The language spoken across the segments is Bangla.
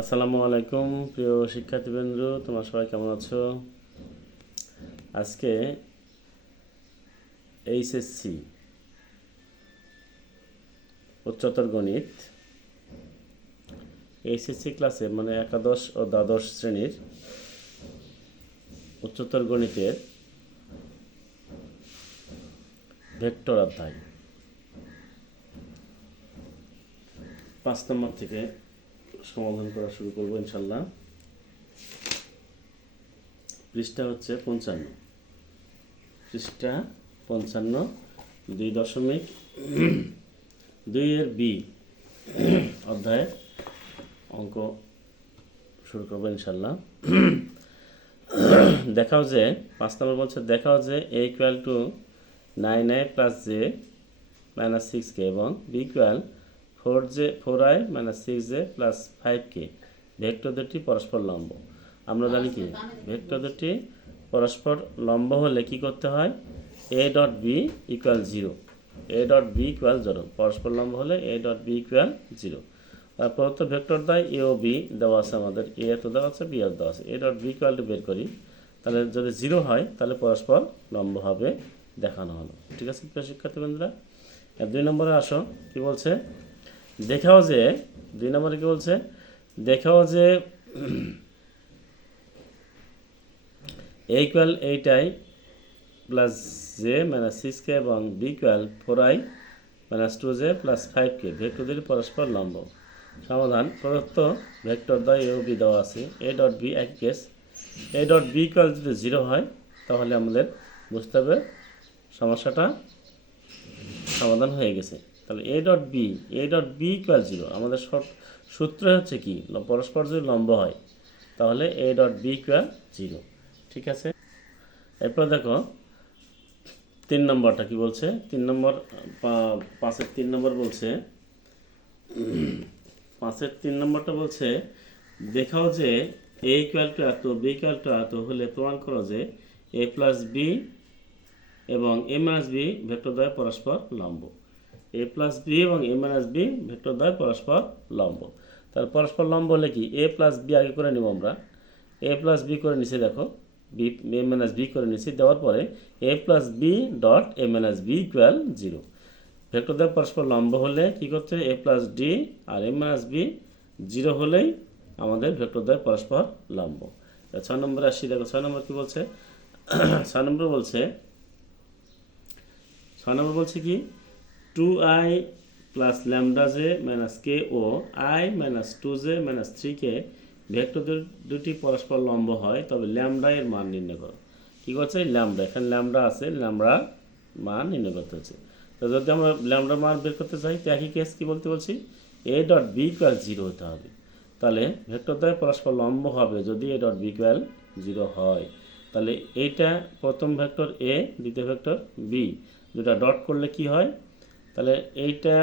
আসসালামু আলাইকুম প্রিয় শিক্ষার্থীবৃন্দ, তোমরা সবাই কেমন আছো? আজকে এইচএসসি উচ্চতর গণিত এইচএসসি ক্লাসে মানে একাদশ ও দ্বাদশ শ্রেণীর উচ্চতর গণিতের ভেক্টর অধ্যায় 5 নম্বর থেকে সমাধান করা শুরু করব ইনশাল্লাহ। পৃষ্ঠা হচ্ছে 55, পৃষ্ঠা 55, 2.2 বি অধ্যায়ের অঙ্ক শুরু করবো ইনশাল্লাহ। দেখাও যে 5 নম্বর বলছে, দেখাও যে a equal two 9i plus J minus 6k এবং b equal 4i minus 6j plus 5k vector দুটি পরস্পর লম্ব। আমরা জানি কি ভেক্টর দুটি পরস্পর লম্ব হলে কি করতে হয়? a dot B equal 0, a dot B equal 0, পরস্পর লম্ব হলে a ডট বি ইকুয়াল 0। প্রদত্ত ভেক্টর দ্বয় এ ও বি দেওয়া আছে, আমাদের এ এত দেওয়া আছে, বি এত দেওয়া আছে। A dot B equal to বের করি, তাহলে যদি 0 হয় তাহলে পরস্পর লম্ব হবে দেখানো হলো। ঠিক আছে প্রিয় শিক্ষার্থীবৃন্দরা, 2 নম্বরে আসো। কি বলছে? দেখাও যে 2 নম্বরে কি বলছে? দেখাও যে a equal 8i plus J minus 6k এবং b equal 4i minus 2j plus 5k vector দুটি পরস্পর লম্ব। সমাধান: প্রদত্ত ভেক্টর দ্বয় এ ও বি দেওয়া আছে, এ ডট বি এক কেস, এ ডট বি ইকুয়াল যদি 0 হয় তাহলে আমাদের বুঝতে হবে সমস্যাটা সমাধান হয়ে গেছে। তাহলে এ ডট বি ইকুয়াল 0, আমাদের সূত্র হচ্ছে কি, পরস্পর যদি লম্ব হয় তাহলে এ ডট বি ইকুয়াল 0। ঠিক আছে, এরপর দেখো 3 নম্বরটা কি বলছে। 3 নম্বর 5-এর 3 নম্বর বলছে, 5-এর 3 নম্বরটা বলছে, দেখাও যে a ইকুয়াল টু এত, b ইকুয়াল টু এত হলে প্রমাণ করো যে a প্লাস বি এবং a মাইনাস বি ভেক্টর দ্বয় পরস্পর লম্ব। a প্লাস বি এবং a মাইনাস বি ভেক্টর দ্বয় পরস্পর লম্ব। তার পরস্পর লম্ব হলে কি, a প্লাস বি আগে করে নিব আমরা, a প্লাস বি করে নিচে দেখো, বি এ মাইনাস বি করে নিচে, দেওয়ার পরে a plus b dot a minus b equal 0। Vector দ্বয় পরস্পর লম্ব হলে কি করতে, a প্লাস ডি আর এ মাইনাস বি 0 হলেই আমাদের ভেক্টর দ্বয় পরস্পর লম্ব। 6 নম্বরে আসি, দেখো 6 নম্বর কি বলছে। 6 নম্বর বলছে কি, 2i plus lambda J minus K ও i minus 2j minus 3k vector দুটি পরস্পর লম্ব হয় তবে ল্যামডা এর মান নির্ণয় করো। কী করছে? ল্যামডা, এখানে ল্যামডা আছে, ল্যামডার মান নির্ণয় করতে হচ্ছে। তো যদি আমরা ল্যামডার মান বের করতে চাই তো একই কেস কী বলতে বলছি, এ ডট বি ইকুয়াল 0 হতে হবে। তাহলে ভেক্টর দ্বয় পরস্পর লম্ব হবে যদি এ ডট বি ইকুয়াল 0 হয়। তাহলে এইটা প্রথম ভেক্টর এ, দ্বিতীয় ভেক্টর বি, দুটা ডট করলে কি হয়? তাহলে এইটা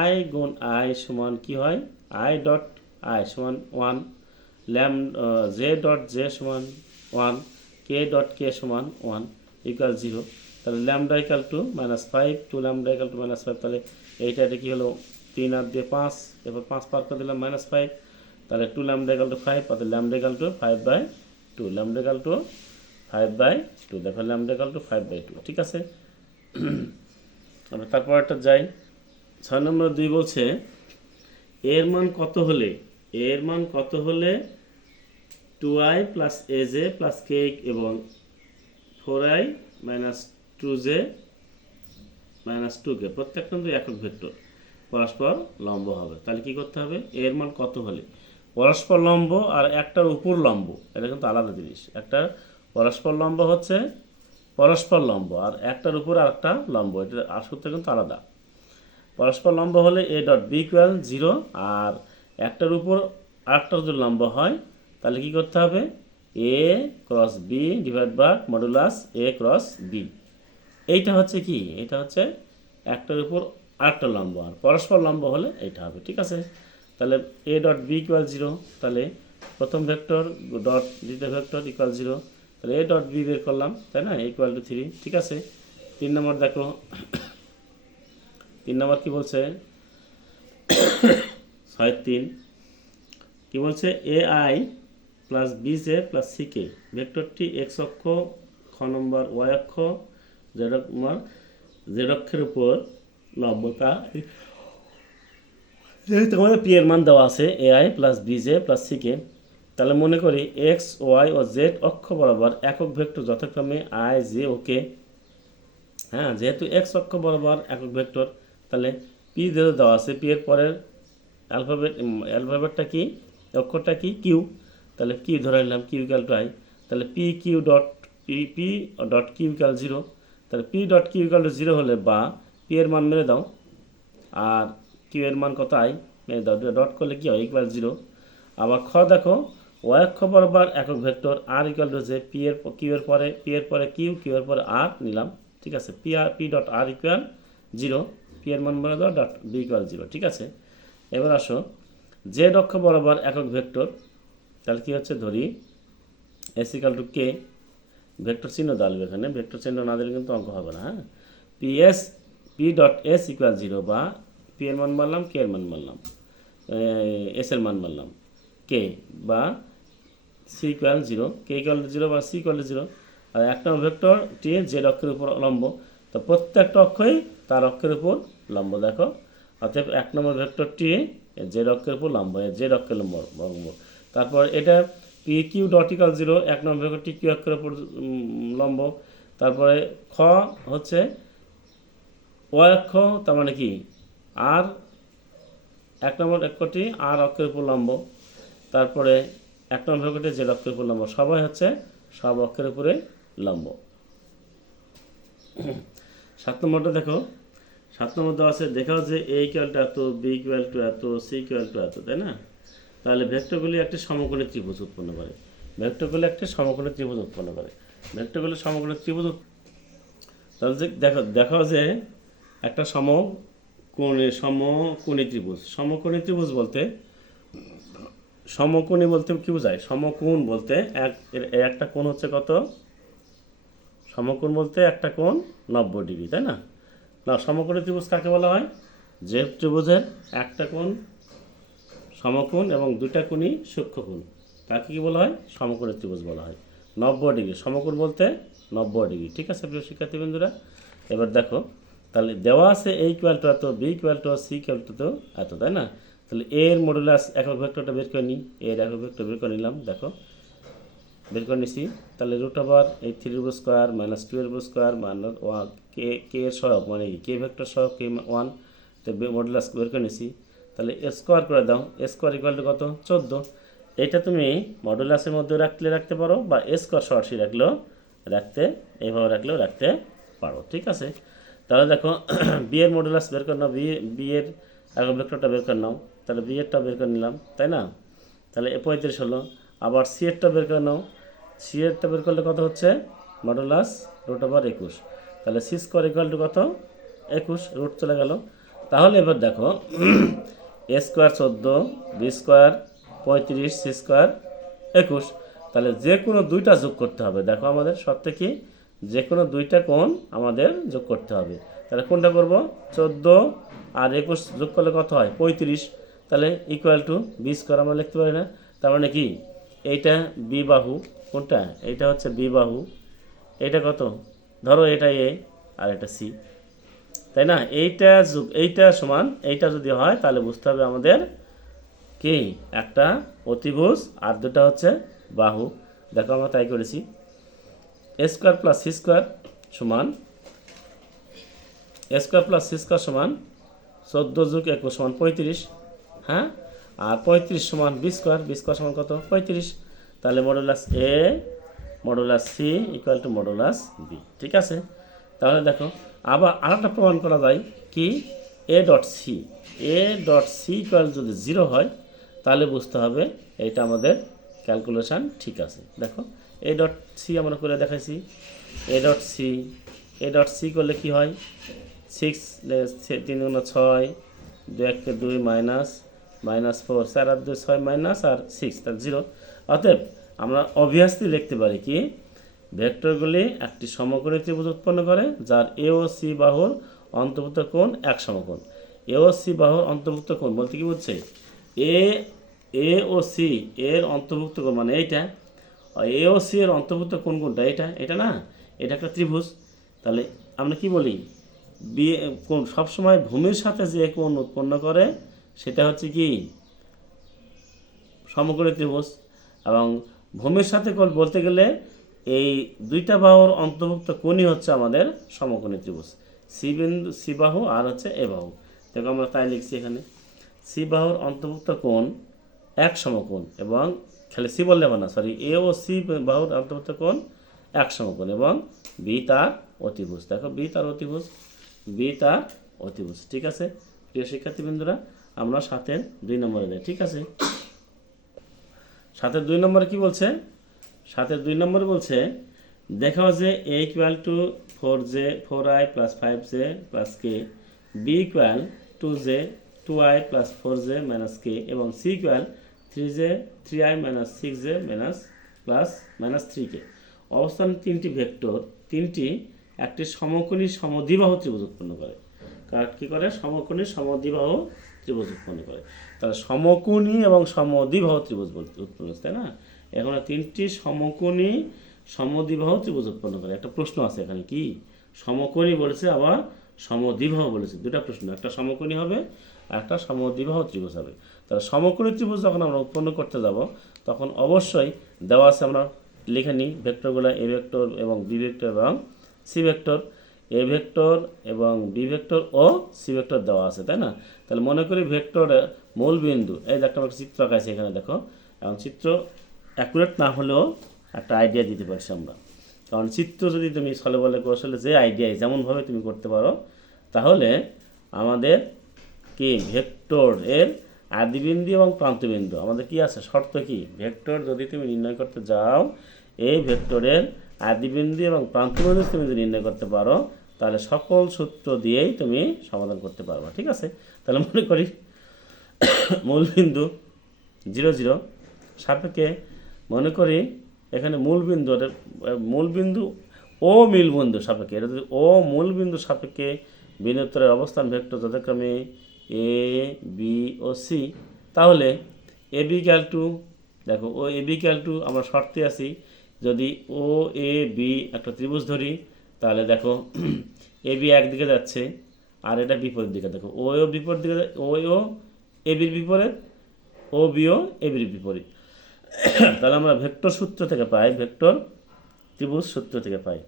আই গুণ আই সমান কি হয়, আই ডট আই সমান 1, জে ডট জে সমান 1, কে ডট কে সমান 1 ইকুয়াল 0। তাহলে lambda equal to minus 5, 2 lambda equal to minus 5। তাহলে এইটা কি হলো, 3 আর দিয়ে 5, এরপর 5 পার করে দিলাম মাইনাস 5, তাহলে 2 ল্যামডা ইকুয়াল টু 5, অর্থাৎ lambda equal to 5/2, lambda equal to 5/2, দেখো ল্যামডা ইকুয়াল টু 5/2। ঠিক আছে, আমরা তারপর একটা যাই। 6 নম্বর 2 বলছে, এর মান কত হলে, এর মান কত হলে 2i plus aj plus k এবং 4i minus 2j minus 2k প্রত্যেকটা কিন্তু একক ভেক্টর পরস্পর লম্ব হবে। তাহলে কি করতে হবে? এর মান কত হলে, পরস্পর লম্ব আর একটার উপর লম্ব এটা কিন্তু আলাদা জিনিস। একটা পরস্পর লম্ব হচ্ছে পরস্পর লম্ব, আর একটার উপর আর একটা লম্ব, এটা সূত্র কিন্তু আলাদা। পরস্পর লম্ব হলে এ ডট বি ইকুয়াল 0, আর একটার উপর আরেকটা যদি লম্ব হয় তাহলে কি করতে হবে, a cross b divide by modulus a cross b. এইটা হচ্ছে কি, এটা হচ্ছে একটার উপর আরেকটা লম্ব, আর পরস্পর লম্ব হলে এইটা হবে। ঠিক আছে, তাহলে এ ডট বি ইকুয়াল 0, তাহলে প্রথম ভেক্টর ডট দ্বিতীয় ভেক্টর ইকুয়াল 0, তাহলে এ ডট বি বের করলাম, তাই না, ইকুয়াল টু 3। ঠিক আছে, 3 নম্বর দেখো, 3 নম্বর কি বলছে, 6-3 কি বলছে a i plus b j plus c k ভেক্টরটি এক্স অক্ষ খ নম্বর ওয়াই অক্ষ জেড অক্ষের উপর লম্বতা যেহেতু আমাদের পি এর মান দেওয়া আছে a i plus b j plus c k, তাহলে মনে করি এক্স ওয়াই ও জেড অক্ষ বরাবর একক ভেক্টর যথাক্রমে আই জে ও কে। হ্যাঁ, যেহেতু এক্স অক্ষ বরাবর একক ভেক্টর, তাহলে পি যেহেতু দেওয়া আছে, পি এর পরের অ্যালফাবেটটা কি, অক্ষরটা কি, কিউ। তাহলে কিউ ধরে নিলাম, কিউ ইকাল টু আই। তাহলে P Q dot P dot Q equal 0। তাহলে P dot Q equal to 0 হলে বা পি এর মান মেরে দাও আর কিউ এর মান কত আই মেরে দাও, ডট করলে কি হয় ইকুয়াল 0। আবার খ দেখো ওয়াই অক্ষ বরাবর একক ভেক্টর আর ইকুয়াল টু যে পি এর কিউ, কিউ এর পরে আর নিলাম, ঠিক আছে। পি ডট আর ইকুয়াল 0, পি এর মান মেরে দাও, ডট বি ইকুয়াল 0, ঠিক আছে। এবার আসো জেড অক্ষ বরাবর একক ভেক্টর, তাহলে কি হচ্ছে ধরি S equal to K, vector চিহ্ন দাঁড়াবে এখানে, ভেক্টর চিহ্ন না দিলে কিন্তু অঙ্ক হবে না। হ্যাঁ, পি ডট এস ইকুয়াল 0 বা পি এর মান মারলাম, কে এর মান মারলাম, এস এর মান মারলাম, কে বা সি ইকুয়াল 0, কে ইকুয়াল 0 বা সি ইকুয়াল 0। আর এক নম্বর ভেক্টর টি জেড অক্ষের উপর লম্ব, তো প্রত্যেকটা অক্ষই তার অক্ষের উপর লম্ব। দেখো অতএব এক নম্বর ভেক্টরটি জেড অক্ষের উপর লম্ব, জেড অক্ষের লম্ব। তারপর এটা পি কিউ ডট ইকুয়াল 0, এক নম্বর ভেক্টরটি কিউ অক্ষের উপর লম্ব। তারপরে খ হচ্ছে ওয়াই অক্ষ, তার মানে কি আর এক নম্বর ভেক্টরটি আর অক্ষের উপর লম্ব। তারপরে এক নম্বর ভেক্টরটি জেড অক্ষের উপর লম্ব, সবাই হচ্ছে সব অক্ষের উপরে লম্ব। 7 নম্বরটা দেখো, 7 নম্বর দেওয়া আছে দেখাও যে এ ইকুয়াল টু এত, বি ইকুয়াল টু এত, সি ইকুয়াল টু এত, তাই না? তাহলে ভেক্টরগুলি একটি সমকোণী ত্রিভুজ উৎপন্ন করে, ভেক্টরগুলি একটি সমকোণী ত্রিভুজ উৎপন্ন করে, ভেক্টরগুলি সমকোণী ত্রিভুজ। তাহলে যে দেখো যে একটা সমকোণী ত্রিভুজ, সমকোণী ত্রিভুজ বলতে, সমকোণী বলতে কি বোঝায়, সমকোণ বলতে একটা কোণ হচ্ছে কত, সমকোণ বলতে একটা কোণ 90 ডিগ্রি, তাই না? না, সমকোণী ত্রিভুজ কাকে বলা হয়? যে ত্রিভুজের একটা কোণ সমকোণ এবং দুইটা কোণই সূক্ষ্মকোণ, তাকে কি বলা হয়? সমকোণী ত্রিভুজ বলা হয়। 90 ডিগ্রি, সমকোণ বলতে 90 ডিগ্রি, ঠিক আছে প্রিয় শিক্ষার্থী বন্ধুরা। এবার দেখো তাহলে দেওয়া আছে এ ইকুয়াল টু এত, B equal to, C equal to এত, তাই না? তাহলে এর মডুলাস একক ভেক্টরটা বের করে নিই, এর একক ভেক্টর বের করে নিলাম, দেখো বের করে নিছি। তাহলে রুট ওভার এই 3² মাইনাস 2² মাইনাস কে এর সহগ মানে কে ভেক্টর সহগ কে 1, তো মডুলাস বের করে নিছি। তাহলে স্কোয়ার করে দাও, স্কোয়ার ইকুয়াল টু কত 14। এটা তুমি মডুলাসের মধ্যে রাখতে পারো বা স্কোয়ার সরাসরি এইভাবে রাখতে পারো, ঠিক আছে। তাহলে দেখো বি এর মডুলাস বের করে নাও, বি এর একক ভেক্টরটা বের করে নাও, তাহলে বি এরটা বের করে নিলাম, তাই না? তাহলে 35 হলো। আবার সি এরটা বের করে নাও, সি এরটা বের করলে কত হচ্ছে মডুলাস রুট ওভার 21। তাহলে সি স্কোয়ার ইকুয়াল টু কত 21, রুট চলে গেল। তাহলে এবার দেখো a square 14, b square 35, c square 21। তাহলে যে কোনো দুইটা যোগ করতে হবে, দেখো আমাদের শর্তে কি যে কোনো দুইটা কোণ আমাদের যোগ করতে হবে। তাহলে কোনটা করব, 14 আর 21 যোগ করলে কত হয় 35। তাহলে ইকুয়াল টু বি স্কোয়ার আমরা লিখতে পারি না, তার মানে কি এইটা বি বাহু, কোনটা এইটা হচ্ছে বি বাহু, এইটা কত ধরো এটা এ আর এটা সি, তাই না? এইটা সমান এইটা যদি হয় তাহলে বুঝতে হবে আমাদের কি একটা অতিভুজ আর দুটা হচ্ছে বাহু। দেখো আমরা তাই করেছি, এ স্কোয়ার প্লাস সি স্কোয়ার সমান 14 যোগ 21 সমান 35, হ্যাঁ, আর 35 সমান বি স্কোয়ার সমান কত 35। তাহলে modulus A modulus C equal to modulus B, ঠিক আছে। তাহলে দেখো আবার আরেকটা প্রমাণ করা যায় কি, এ ডট সি ইকুয়াল যদি 0 হয় তাহলে বুঝতে হবে এইটা আমাদের ক্যালকুলেশান ঠিক আছে। দেখো এ ডট সি আমরা করে দেখাইছি, এ ডট সি করলে কি হয় 6 3 × 6 2 1 2 মাইনাস 4 4 আর 2 6 মাইনাস আর 6 তার 0। অতএব আমরা অবভিয়াসলি লিখতে পারি কি ভেক্টরগুলি একটি সমকোণী ত্রিভুজ উৎপন্ন করে যার এ ও সি বাহুর অন্তর্ভুক্ত কোণ এক সমকোণ। এ ও সি বাহুর অন্তর্ভুক্ত কোণ বলতে কি বলছে, এ এ ও সি এর অন্তর্ভুক্ত কোণ মানে এইটা, এ ও সি এর অন্তর্ভুক্ত কোণ কোনটা? এটা না, এটা একটা ত্রিভুজ। তাহলে আমরা কি বলি, বি কোণ সবসময় ভূমির সাথে যে কোণ উৎপন্ন করে সেটা হচ্ছে কি সমকোণী ত্রিভুজ। এবং ভূমির সাথে কোণ বলতে গেলে এই দুইটা বাহুর অন্তর্ভুক্ত কোণই হচ্ছে আমাদের সমকোণী ত্রিভুজ। সি বাহু আর হচ্ছে এ বাহু। দেখো আমরা তাই লিখছি এখানে, সি বাহুর অন্তর্ভুক্ত কোণ এক সমকোণ, এবং খালি সি বললে হবে না, সরি, এ ও সি বাহুর অন্তর্ভুক্ত কোণ এক সমকোণ, এবং বি তার অতিভুজ। দেখো বি তার অতিভুজ, বি তার অতিভুজ। ঠিক আছে প্রিয় শিক্ষার্থীবৃন্দরা, আমরা 7-এর 2 নম্বরে যাই। ঠিক আছে, 7-এর 2 নম্বরে কি বলছে? 7-এর 2 নম্বরে বলছে দেখাও যে a equal to 4i plus 5j plus k, b equal 2i plus 4j minus k, এবং c equal 3i minus 6j minus 3k। অবস্থান তিনটি ভেক্টর তিনটি একটি সমকোণী সমদ্বিবাহু ত্রিভুজ উৎপন্ন করে। কার কী করে? সমকোণী সমদ্বিবাহু ত্রিভুজ উৎপন্ন করে। তাহলে সমকোণী এবং সমদ্বিবাহু ত্রিভুজ বলতে উৎপন্ন হচ্ছে, তাই না? এখন তিনটি সমকোণী সমদ্বিবাহু ত্রিভুজ উৎপন্ন করে। একটা প্রশ্ন আছে এখানে, কি সমকোণী বলেছে আবার সমদ্বিবাহু বলেছে, দুটা প্রশ্ন, একটা সমকোণী হবে আর একটা সমদ্বিবাহু ত্রিভুজ হবে। তাহলে সমকোণী ত্রিভুজ যখন আমরা উৎপন্ন করতে যাব তখন অবশ্যই দেওয়া আছে, আমরা লিখে নিই ভেক্টরগুলো, এ ভেক্টর এবং বি ভেক্টর এবং সি ভেক্টর। এ ভেক্টর এবং বি ভেক্টর ও সি ভেক্টর দেওয়া আছে, তাই না? তাহলে মনে করি ভেক্টরের মূল বিন্দু, এই যে একটা চিত্র আঁকাইছে এখানে দেখো, এবং চিত্র অ্যাকুরেট না হলেও একটা আইডিয়া দিতে পারছি আমরা। কারণ চিত্র যদি তুমি ছলে বলে কৌশলে যে আইডিয়ায় যেমনভাবে তুমি করতে পারো, তাহলে আমাদের কি ভেক্টর এর আদিবিন্দু এবং প্রান্তবিন্দু আমাদের কি আছে, শর্ত কি, ভেক্টর যদি তুমি নির্ণয় করতে যাও, এই ভেক্টরের আদিবিন্দু এবং প্রান্তবিন্দু তুমি যদি নির্ণয় করতে পারো, তাহলে সকল সূত্র দিয়েই তুমি সমাধান করতে পারবে। ঠিক আছে, তাহলে মনে করি মূলবিন্দু 0 0 সাপেক্ষে, মনে করি এখানে মূলবিন্দু ও মিলবিন্দু সাপেক্ষে, এটা যদি ও মূলবিন্দু সাপেক্ষে বিন্দুত্তরের অবস্থান ভেক্টর যথাক্রমে এ বি ও সি, তাহলে এ বি ইকুয়াল টু, দেখো ও এ বি ইকুয়াল টু, আমরা শর্তে আছি, যদি ও এ বি একটা ত্রিভুজ ধরি, তাহলে দেখো এ বি একদিকে যাচ্ছে আর এটা বিপরীত দিকে, দেখো ও বিপরীত দিকে, ও এ বির বিপরীত, ও বিও এ বির বিপরীত। তাহলে আমরা ভেক্টর সূত্র থেকে পাই, ভেক্টর ত্রিভুজ সূত্র থেকে পাই,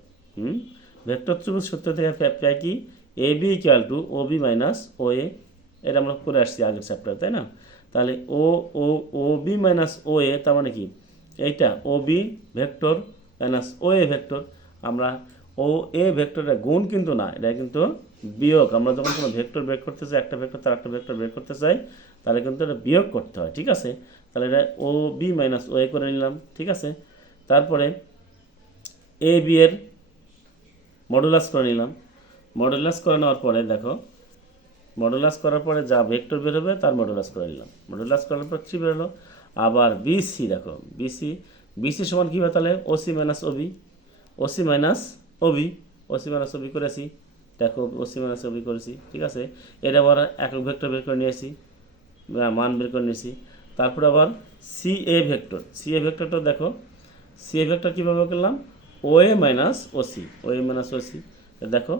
ভেক্টর ত্রিভুজ সূত্র থেকে পাই কি, a B equal to o b minus o a, এটা আমরা করে আসছি আগের চ্যাপ্টারে, তাই না? তাহলে ও বি মাইনাস ও এ, তার মানে কি, এইটা o b vector minus o a vector. আমরা ও এ ভেক্টরের গুণ কিন্তু না, এটা কিন্তু বিয়োগ। আমরা যখন কোনো ভেক্টর বের করতে চাই, একটা ভেক্টর তার একটা ভেক্টর বের করতে চাই, তাহলে কিন্তু এটা বিয়োগ করতে হয়। ঠিক আছে, তাহলে এটা ও বি মাইনাস ও এ করে নিলাম। ঠিক আছে, তারপরে এ বি এর মডুলাস করে নিলাম। মডুলাস করে নেওয়ার পরে দেখো, মডুলাস করার পরে যা ভেক্টর বেরোবে তার মডুলাস করে নিলাম, মডুলাস করার পর 3 বেরোলো। আবার বিসি, দেখো বিসি সমান কী হবে, তাহলে OC minus Obi, OC minus Obi, OC minus Obi করেছি, দেখো ওসি মাইনাস ওবি করেছি। ঠিক আছে, এটা আবার একক ভেক্টর বের করে নিয়েছি, মান বের করে নিয়েছি। তারপরে আবার সি এ ভেক্টরটা দেখো, সি এ ভেক্টর কীভাবে করলাম, ও এ মাইনাস ওসি, দেখো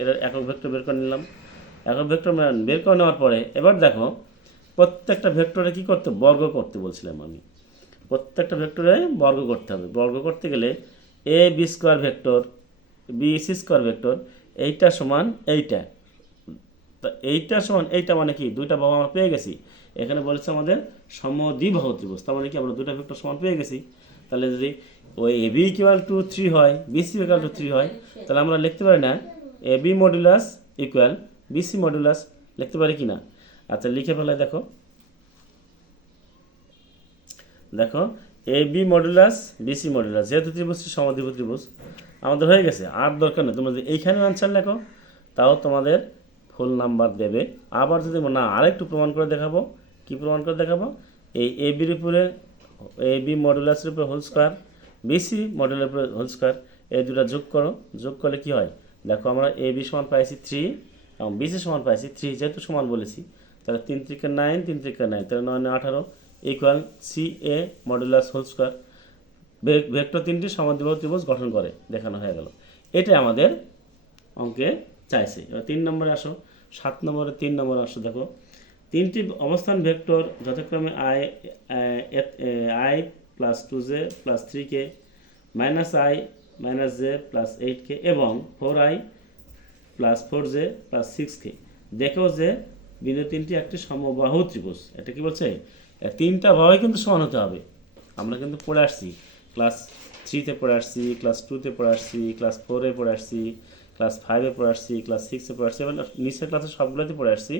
এটা একক ভেক্টর বের করে নিলাম। একক ভেক্টর বের করে নেওয়ার পরে এবার দেখো প্রত্যেকটা ভেক্টরে কী করতে, বর্গ করতে বলছিলাম আমি, প্রত্যেকটা ভেক্টরে বর্গ করতে হবে। বর্গ করতে গেলে a b square vector, b c square vector, এইটা সমান এইটা, তা এইটা সমান এইটা, মানে কি দুইটা বাহু আমরা পেয়ে গেছি। এখানে বলেছে আমাদের সমদ্বিবাহু ত্রিভুজ, তার মানে কি আমরা দুইটা ভেক্টর সমান পেয়ে গেছি। তাহলে যদি ওই এ বি ইকুয়াল টু 3 হয়, বিসি ইকুয়াল টু 3 হয়, তাহলে আমরা লিখতে পারি না a b modulus equal bc modulus, লিখতে পারি কি না? আচ্ছা লিখে ফেলায়, দেখো দেখো a b modulus bc modulus, যেহেতু ত্রিভুজটি সমদ্বিবাহু ত্রিভুজ আমাদের হয়ে গেছে, আর দরকার নেই। তোমরা যদি এইখানে আনসার লেখো তাও তোমাদের ফুল নাম্বার দেবে। আবার যদি না আরেকটু প্রমাণ করে দেখাবো, কি প্রমাণ করে দেখাবো, এই এ বির উপরে এ বি মডুলাসের উপরে হোল স্কোয়ার, বিসি মডুলাসের উপরে হোল স্কোয়ার, এই দুটো যোগ করো, যোগ করলে কি হয় দেখো, আমরা এ বি সমান পাইছি 3 এবং বিসি সমান পাইছি 3, যেহেতু সমান বলেছি তাহলে 3 × 9, 3 × 9, তাহলে 9 9 18 ইকুয়াল সি এ মডুলাস হোল স্কোয়ার। ভেক্টর 3টি সমদ্বিবাহু ত্রিভুজ গঠন করে দেখানো হয়ে গেল। এটা আমাদের অঙ্কে চাইছে। এবার 3 নম্বরে আসো, 7 নম্বরে 3 নম্বরে আসো। দেখো 3টি অবস্থান ভেক্টর যথাক্রমে i plus 2j plus 3k minus i minus j plus 8k এবং 4i plus 4j plus 6k। দেখো যে বিন্দু 3টি একটি সমবাহু ত্রিভুজ। এটা কি বলছে? 3টা বাহুই কিন্তু সমান হতে হবে। আমরা কিন্তু পড়ে আসছি, ক্লাস 3তে পড়ে আসছি, ক্লাস 2তে পড়ে আসছি, ক্লাস 4-এ পড়ে আসছি, ক্লাস 5-এ পড়ে আসছি, ক্লাস 6-এ পড়ে আসছি এবং নিচের ক্লাসে সবগুলোতে পড়ে আসছি।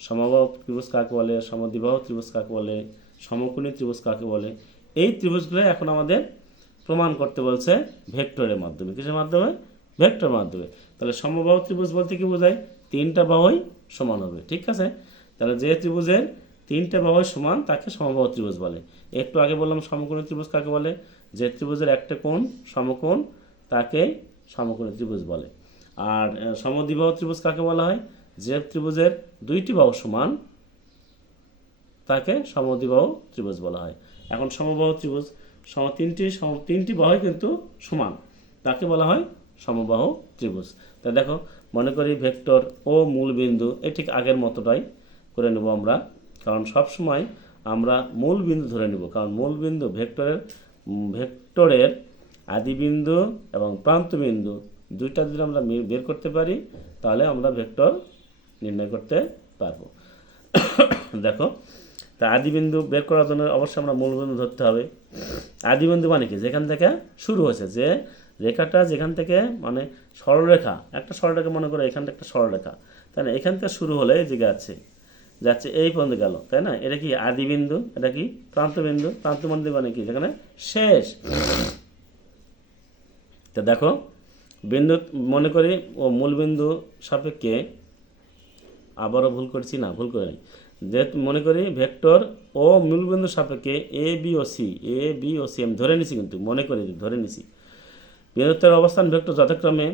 সমবাহু ত্রিভুজ কাকে বলে, সমদ্বিবাহু ত্রিভুজ কাকে বলে, সমকোণী ত্রিভুজ কাকে বলে। এই ত্রিভুজগুলো এখন আমাদের প্রমাণ করতে বলছে ভেক্টরের মাধ্যমে। কিসের মাধ্যমে? ভেক্টরের মাধ্যমে। তাহলে সমবাহু ত্রিভুজ বলতে কি বোঝায়? 3টা বাহুই সমান হবে। ঠিক আছে, তাহলে যে ত্রিভুজের 3টা বাহুই সমান তাকে সমবাহু ত্রিভুজ বলে। একটু আগে বললাম সমকোণী ত্রিভুজ কাকে বলে? যে ত্রিভুজের একটা কোণ সমকোণ তাকে সমকোণী ত্রিভুজ বলে। আর সমদ্বিবাহু ত্রিভুজ কাকে বলা হয়? যে ত্রিভুজের 2টি বাহু সমান তাকে সমদ্বিবাহু ত্রিভুজ বলা হয়। এখন সমবাহু ত্রিভুজ 3টি বাহুই কিন্তু সমান, তাকে বলা হয় সমবাহু ত্রিভুজ। তাই দেখো, মনে করি ভেক্টর ও মূল বিন্দু এই ঠিক আগের মতোটাই করে নেব আমরা, কারণ সব সময় আমরা মূল বিন্দু ধরে নেব। কারণ মূল বিন্দু ভেক্টরের আদি বিন্দু এবং প্রান্ত বিন্দু দুইটা যদি আমরা বের করতে পারি তাহলে আমরা ভেক্টর নির্ণয় করতে পারবো। দেখো, তা আদি বিন্দু বের করার জন্য অবশ্যই আমরা মূল বিন্দু ধরতে হবে। আদি বিন্দু মানে কি? যেখান থেকে শুরু হয়েছে, যে রেখাটা যেখান থেকে, মানে সরলরেখা, একটা সরলরেখা মনে করো এখানটা একটা সরলরেখা, তাই না? এখান থেকে শুরু হলে এই যে যাচ্ছে এই পর্যন্ত গেল, তাই না? এটা কি আদি বিন্দু, এটা কি প্রান্ত বিন্দু। প্রান্ত বিন্দু মানে কি? যেখানে শেষ। তো দেখো, বিন্দু মনে করি ও মূল বিন্দু সাপেক্ষে, আবারও ভুল করছি না, ভুল করে যে মনে করি ভেক্টর ও মূলবিন্দু সাপেক্ষে এ বি ও সি আমি ধরে নিছি, কিন্তু মনে করি ধরে নিছি বিন্দুত্বের অবস্থান ভেক্টর যথাক্রমে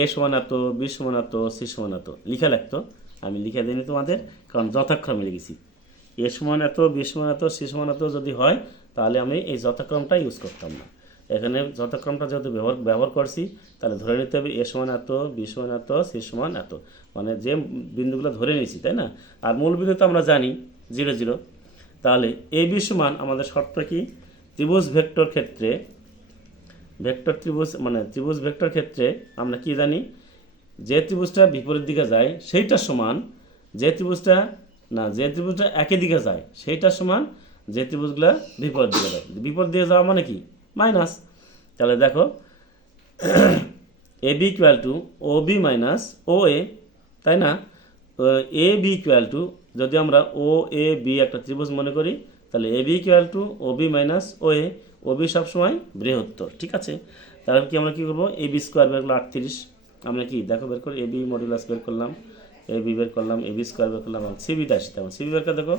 এ সমান এত, বি সমান এত, সি সমান এত লিখা লাগতো। আমি লিখে দিইনি তোমাদের, কারণ যথাক্রমে লিখেছি। এ সমান এত, বি সমান এত, সি সমান এত যদি হয় তাহলে আমি এই যথাক্রমটা ইউজ করতাম না। এখানে যথাক্রমটা যেহেতু ব্যবহার করছি, তাহলে ধরে নিতে হবে এ সমান এত, বি সমান এত, সি সমান এত, মানে যে বিন্দুগুলো ধরে নিয়েছি, তাই না? আর মূল বিন্দু তো আমরা জানি 0 0। তাহলে এ বি সমান আমাদের শর্ত কি? ত্রিভুজ ভেক্টর ক্ষেত্রে, ভেক্টর ত্রিভুজ মানে ত্রিভুজ ভেক্টর ক্ষেত্রে আমরা কি জানি? যে ত্রিভুজটা বিপরীত দিকে যায় সেইটা সমান যে ত্রিভুজটা একই দিকে যায় সেইটা সমান যে ত্রিভুজগুলো বিপরীত দিকে যায়। বিপরীত দিকে যাওয়া মানে কি? মাইনাস। তাহলে দেখো, a B equal to o b minus o a, তাই না? এ বি ইকুয়াল টু, যদি আমরা ও এ বি একটা ত্রিভুজ মনে করি, তাহলে a B equal to o b minus o a. O b সবসময় বৃহত্তর। ঠিক আছে, তাহলে কি আমরা কী করবো? এ বি স্কোয়ার বের করলো 38। আমরা কি দেখো বের করি, এ বি মডুলাস বের করলাম, এ বি বের করলাম, এ বি স্কোয়ার বের করলাম, এবং সিবিটা আসি। তেমন সিবি বের করে দেখো,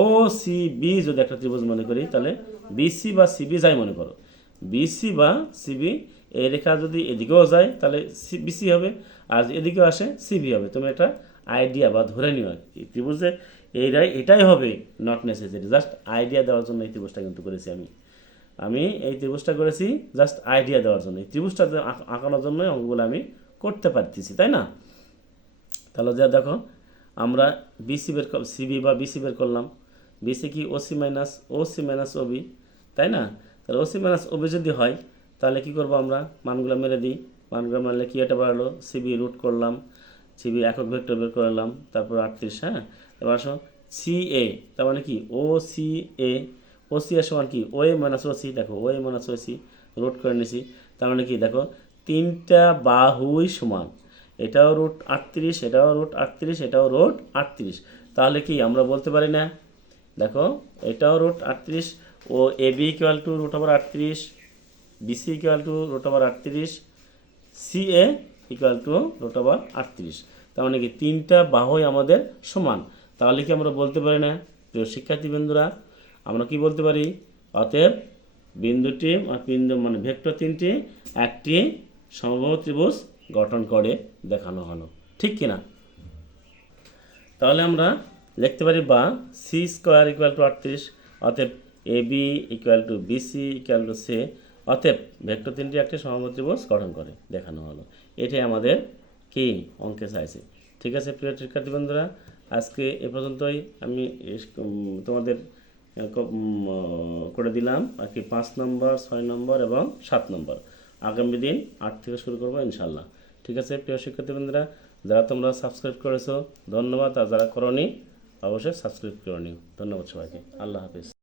ও সি বি যদি একটা ত্রিভুজ মনে করি, তাহলে বিসি বা সিবি যাই মনে করো, বিসি বা সিবি এই রেখা যদি এদিকেও যায় তাহলে বিসি হবে, আর এদিকেও আসে সিবি হবে। তুমি একটা আইডিয়া বা ধরে নিও এই ত্রিভুজে এটাই হবে, নট নেসেসারি, জাস্ট আইডিয়া দেওয়ার জন্য এই ত্রিভুজটা কিন্তু করেছি আমি এই ত্রিভুজটা করেছি জাস্ট আইডিয়া দেওয়ার জন্য। এই ত্রিভুজটা আঁকানোর জন্য অঙ্কগুলো আমি করতে পারতেছি, তাই না? তাহলে যা দেখো, আমরা বিসি বের সিবি বা বিসি বের করলাম। বিসি কি? ওসি মাইনাস ওবি, তাই না? তাহলে ওসি মাইনাস ওবি যদি হয় তাহলে কি করব? আমরা মানগুলো মেরে দিই। মানগুলো মারলে কি এটা বাড়লো? সিবি রুট করলাম, সিবি একক ভেক্টর বের করলাম, তারপর 38। হ্যাঁ, এবার আসো সি এ, তার মানে কি? ও সি এ, ও সি এর সমান কি? ও এ মাইনাস ও সি। দেখো, ও এ মাইনাস ও সি রুট করে নিছি। তার মানে কি? দেখো, 3টা বাহুই সমান, এটাও রুট 38, এটাও রুট 38, এটাও রুট 38। তাহলে কি আমরা বলতে পারি না? দেখো, এটাও রুট 38, ও A B equal to root over 38, BC equal to root over 38, C A equal to root over 38। তার মানে কি 3টা বাহুই আমাদের সমান। তাহলে কি আমরা বলতে পারি না, প্রিয় শিক্ষার্থী বিন্দুরা, আমরা কি বলতে পারি? অতএব বিন্দু মানে ভেক্টর 3টি একটি সমবাহু ত্রিভুজ গঠন করে দেখানো হলো। ঠিক কিনা? তাহলে আমরা লিখতে পারি বা সি স্কোয়ার ইকুয়াল টু 38, অতএব a B equal to bc equal to c, অতএব ভেক্টর তিনটি একটি সমবাহু ত্রিভুজ গঠন করে দেখানো হলো। এটাই আমাদের কি অঙ্কে চাইছে। ঠিক আছে প্রিয় শিক্ষার্থী বন্ধুরা, আজকে এ পর্যন্তই আমি তোমাদের করে দিলাম আর কি 5 নম্বর, 6 নম্বর এবং 7 নম্বর। আগামী দিন 8 থেকে শুরু করবো ইনশাল্লাহ। ঠিক আছে প্রিয় শিক্ষার্থী বন্ধুরা, যারা তোমরা সাবস্ক্রাইব করেছো ধন্যবাদ, আর যারা করনি অবশ্যই সাবস্ক্রাইব করে নিও। ধন্যবাদ সবাইকে, আল্লাহ হাফিজ।